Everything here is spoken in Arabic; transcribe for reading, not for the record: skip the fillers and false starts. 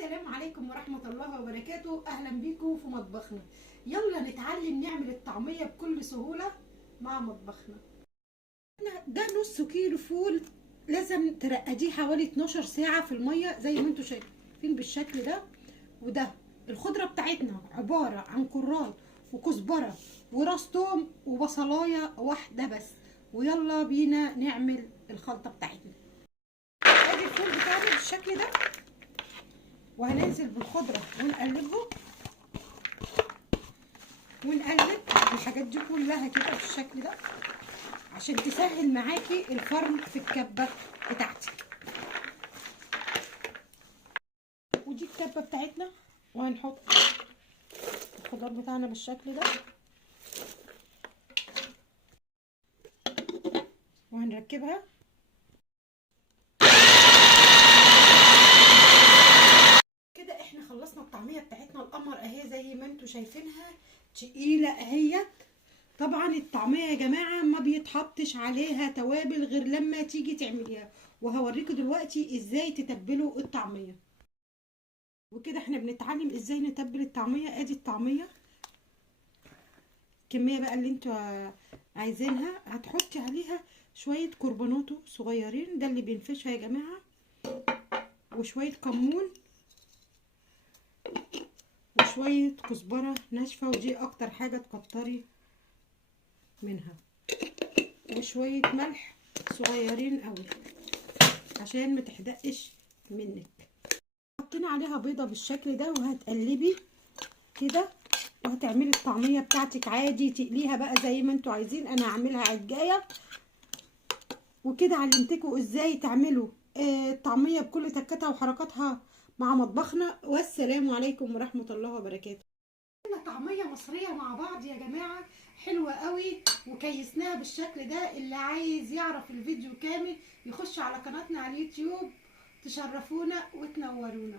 السلام عليكم ورحمة الله وبركاته. أهلا بيكم في مطبخنا. يلا نتعلم نعمل الطعمية بكل سهولة مع مطبخنا. ده نص كيلو فول، لازم ترقديه حوالي 12 ساعة في المية زي ما انتوا شايفين بالشكل ده. وده الخضرة بتاعتنا عبارة عن كرات وكزبرة وراس توم وبصلاية واحدة بس. ويلا بينا نعمل الخلطة بتاعتنا. ادي الفول بتاعنا بالشكل ده، وهننزل بالخضرة ونقلبهم ونقلب الحاجات دي كلها كده بالشكل ده عشان تسهل معاكي الفرم في الكبة بتاعتك. ودي الكبة بتاعتنا، وهنحط الخضار بتاعنا بالشكل ده وهنركبها. كده احنا خلصنا الطعمية بتاعتنا. القمر اهي زي ما انتوا شايفينها، تقيلة اهيت. طبعا الطعمية يا جماعة ما بيتحطش عليها توابل غير لما تيجي تعمليها، وهوريكم دلوقتي ازاي تتبلوا الطعمية. وكده احنا بنتعلم ازاي نتبل الطعمية. ادي الطعمية، الكمية بقى اللي انتوا عايزينها. هتحطي عليها شوية كربوناتو صغيرين، ده اللي بينفشها يا جماعة، وشوية كمون وشوية كزبرة ناشفة، ودي اكتر حاجة تكتري منها، وشوية ملح صغيرين قوي عشان ما تحدقش منك. حطينا عليها بيضة بالشكل ده، وهتقلبي كده وهتعملي الطعمية بتاعتك عادي. تقليها بقى زي ما انتوا عايزين، انا هعملها عجاية. وكده علمتكم ازاي تعملوا الطعمية بكل تكاتها وحركاتها مع مطبخنا. والسلام عليكم ورحمة الله وبركاته. طعمية مصرية مع بعض يا جماعة، حلوة قوي، وكيسناها بالشكل ده. اللي عايز يعرف الفيديو كامل يخش على قناتنا على اليوتيوب. تشرفونا وتنورونا.